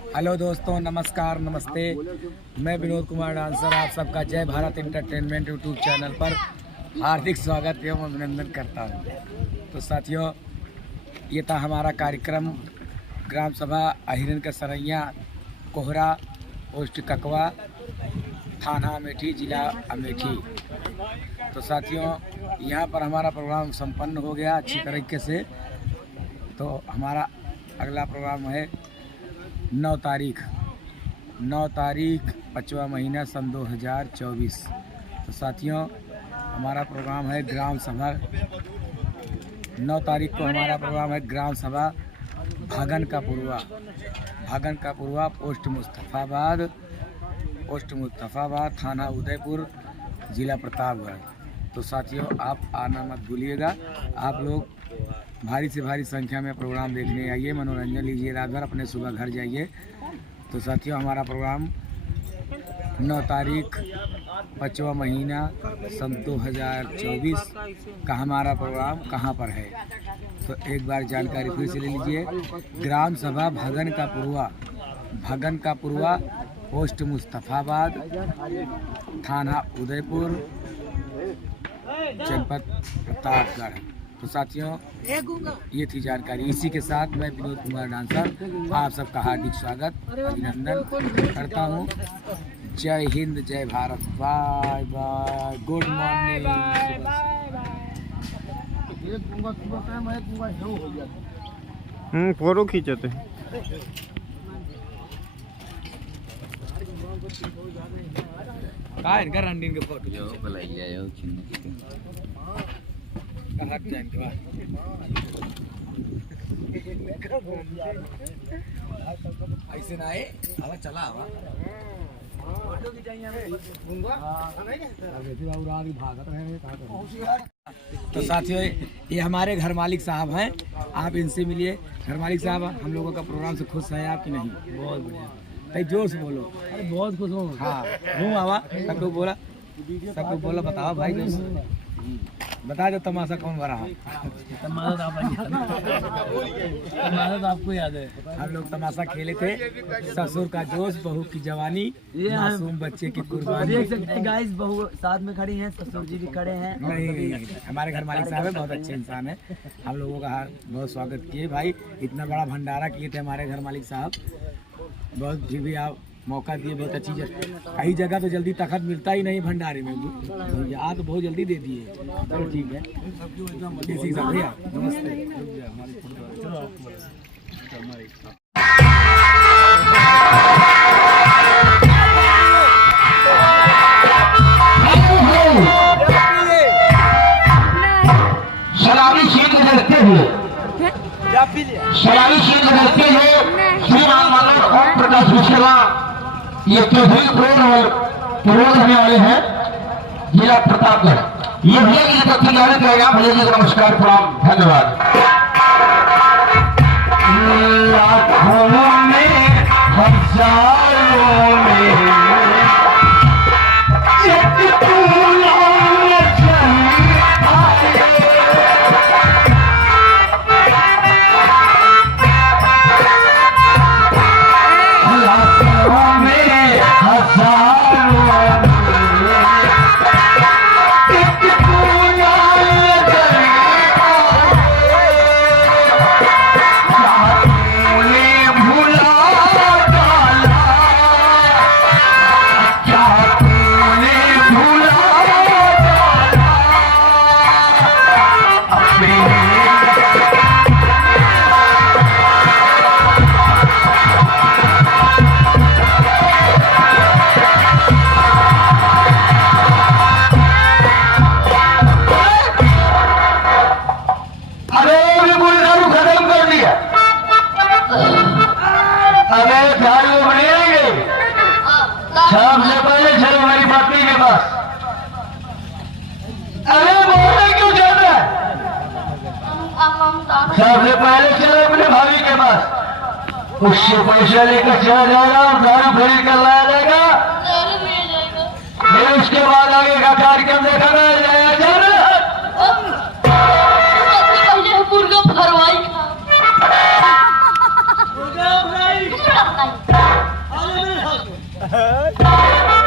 Hello दोस्तों, नमस्कार, नमस्ते। मैं विनोद कुमार डांसर आप सबका जय भारत एंटरटेनमेंट यूट्यूब चैनल पर हार्दिक स्वागत एवं अभिनंदन करता हूं। तो साथियों, ये था हमारा कार्यक्रम ग्राम सभा अहिरन का सरैया, कोहरा, पोस्ट ककवा, थाना अमेठी, जिला अमेठी। तो साथियों, यहाँ पर हमारा प्रोग्राम संपन्न हो गया अच्छी तरीके से। तो हमारा अगला प्रोग्राम है 9 तारीख 5वां महीना सन 2024। तो साथियों, हमारा प्रोग्राम है ग्राम सभा। 9 तारीख को हमारा प्रोग्राम है ग्राम सभा भागन का पुरवा, पोस्ट मुस्तफाबाद, थाना उदयपुर, जिला प्रतापगढ़। तो साथियों, आप आना मत भूलिएगा। आप लोग भारी से भारी संख्या में प्रोग्राम देखने आइए, मनोरंजन लीजिए, रात भर अपने सुबह घर जाइए। तो साथियों, हमारा प्रोग्राम 9 तारीख 5वां महीना सन 2024 का हमारा प्रोग्राम कहाँ पर है, तो एक बार जानकारी फिर से ले लीजिए। ग्राम सभा भागन का पुरवा, पोस्ट मुस्तफाबाद, थाना उदयपुर, जनपद प्रतापगढ़। तो साथियों, ये थी जानकारी। इसी के साथ मैं विनोद कुमार डांसर आप सबका हार्दिक स्वागत अभिनंदन करता हूँ। जय हिंद, जय Bharat, bye bye, good morning. Photo खींचते का इनका रंडीन के फोटो जो बुलाइया यो चिन्ह हाथ जान के बाद ऐसे ना आए, हवा चला हवा फोटो की चाहिए हमें। तो साथियों, ये हमारे घर मालिक साहब हैं, आप इनसे मिलिए। घर मालिक साहब, हम लोगों का प्रोग्राम से खुश है आप कि नहीं? बहुत बढ़िया, कई जोर से बोलो। अरे बहुत खुश हूँ। हाँ, हूँ आवा, सबको बोला, बताओ भाई जोर से बता दो। तमाशा कौन भरा है? तमाशा तो आपको याद है, हम लोग तमाशा खेले थे। ससुर का जोश, बहू की जवानी, मासूम बच्चे की कुर्बानी। देख सकते हैं गाइस, बहू साथ में खड़ी हैं, ससुर जी भी खड़े हैं। नहीं, हमारे घर मालिक साहब है, बहुत अच्छे इंसान है। हम लोगों का बहुत स्वागत किए भाई। इतना बड़ा भंडारा किए थे हमारे घर मालिक साहब, बहुत फिर भी आप मौका दिए। बहुत अच्छी जगह, कई जगह तो जल्दी तखत मिलता ही नहीं भंडारे में, यहाँ तो बहुत जल्दी दे दिए। चलो ठीक है, इसी से भैया नमस्ते। सलामी शीत देखते हुए श्रीमान मानव ओम प्रकाश विश्वला ये चौधरी प्रोग्राम होने वाले हैं, जिला प्रतापगढ़। ये भैया की तरफ से जाने करेगा। भैया जी नमस्कार, प्रणाम, धन्यवाद। लाखों में, हजारों में सबसे पहले चलो हमारी पत्नी के पास। अरे बोलना क्यों चाहता है? सबसे पहले चलो अपने भाभी के पास, उससे पैसा लेकर चला जाएगा और दारू खरीद कर लाया जाएगा। फिर उसके बाद आगे का कार्यक्रम देखा जाएगा। जाना मुर्गा फरवाई नहीं।